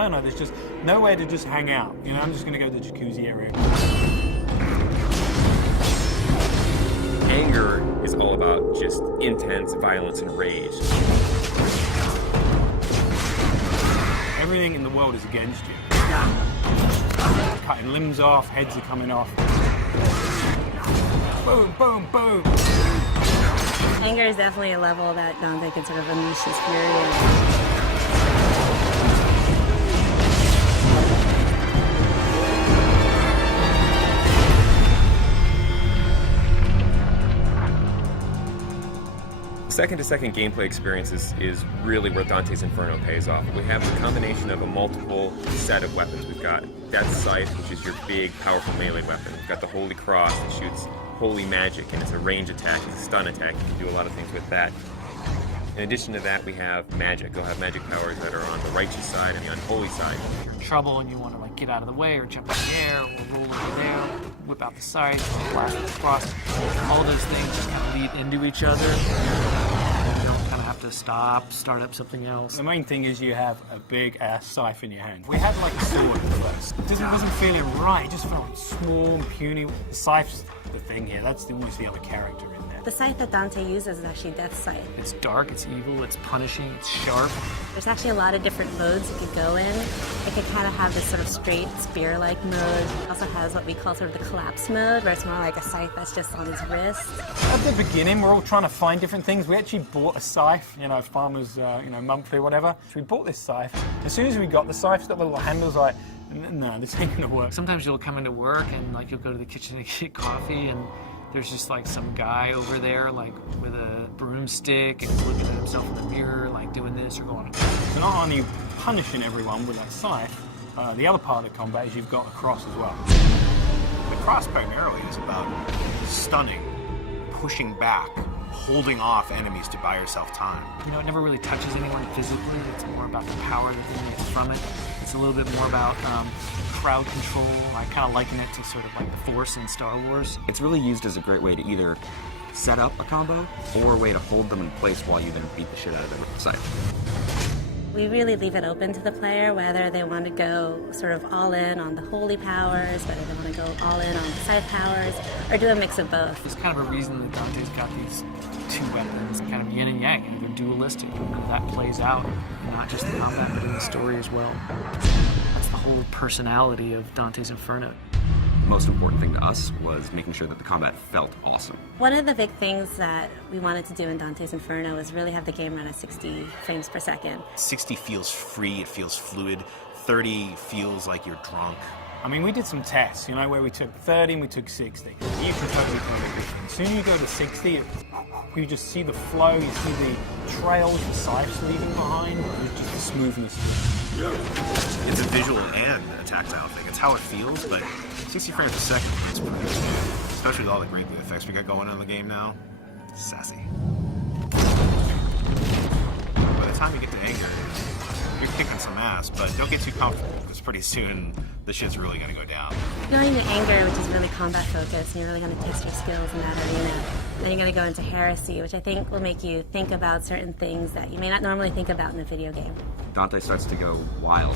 Inferno, there's just nowhere to just hang out. You know, I'm just gonna go to the jacuzzi area. Anger is all about just intense violence and rage. Everything in the world is against you. Cutting limbs off, heads are coming off. Boom, boom, boom. Anger is definitely a level that Dante can sort of unleash his fury in. Second-to-second gameplay experience is really where Dante's Inferno pays off. We have the combination of a multiple set of weapons. We've got Death's Scythe, which is your big, powerful melee weapon. We've got the Holy Cross that shoots holy magic, and it's a range attack, it's a stun attack. You can do a lot of things with that. In addition to that, we have magic. You'll have magic powers that are on the righteous side and the unholy side. If you're in trouble and you want to like get out of the way or jump in the air or roll over there, whip out the scythe, blast with the cross, all those things just kind of lead into each other. You don't kind of have to stop, start up something else. The main thing is you have a big ass scythe in your hand. We had like a sword at first. It wasn't feeling right, it just felt small and puny. The scythe's the thing here, that's almost the other character in there. The scythe that Dante uses is actually Death's Scythe. It's dark, it's evil, it's punishing, it's sharp. There's actually a lot of different modes you could go in. It could kind of have this sort of straight spear-like mode. It also has what we call sort of the collapse mode, where it's more like a scythe that's just on his wrist. At the beginning, we're all trying to find different things. We actually bought a scythe, you know, farmers, monthly or whatever. So we bought this scythe. As soon as we got the scythe, it's got the little handles like, no, this ain't gonna work. Sometimes you'll come into work and like you'll go to the kitchen to get coffee and there's just like some guy over there like with a broomstick and he's looking at himself in the mirror like doing this or going. So not only punishing everyone with that scythe, the other part of the combat is you've got a cross as well. The cross primarily is about stunning, pushing back, holding off enemies to buy yourself time. You know, it never really touches anyone physically. It's more about the power that they get from it. It's a little bit more about crowd control. I kind of liken it to sort of like the Force in Star Wars. It's really used as a great way to either set up a combo or a way to hold them in place while you then beat the shit out of them with the scythe. We really leave it open to the player whether they want to go sort of all in on the holy powers, whether they want to go all in on the scythe powers, or do a mix of both. There's kind of a reason that Dante's got these two weapons, kind of yin and yang, and they're dualistic. And that plays out, not just the combat, but in the story as well. That's the whole personality of Dante's Inferno. The most important thing to us was making sure that the combat felt awesome. One of the big things that we wanted to do in Dante's Inferno is really have the game run at 60 frames per second. 60 feels free, it feels fluid. 30 feels like you're drunk. I mean, we did some tests, you know, where we took 30 and we took 60. You can totally tell the difference. As soon as you go to 60, you just see the flow, you see the trails, the scythes leaving behind, it's just the smoothness. It's a visual and a tactile thing. It's how it feels, but 60 frames per second is pretty good. Especially with all the great effects we got going on in the game now. Sassy. By the time you get to anger, you're kicking some ass, but don't get too comfortable, because pretty soon the shit's really gonna go down. Going to anger, which is really combat focused, and you're really going to test your skills in that arena. Then you're going to go into heresy, which I think will make you think about certain things that you may not normally think about in a video game. Dante starts to go wild.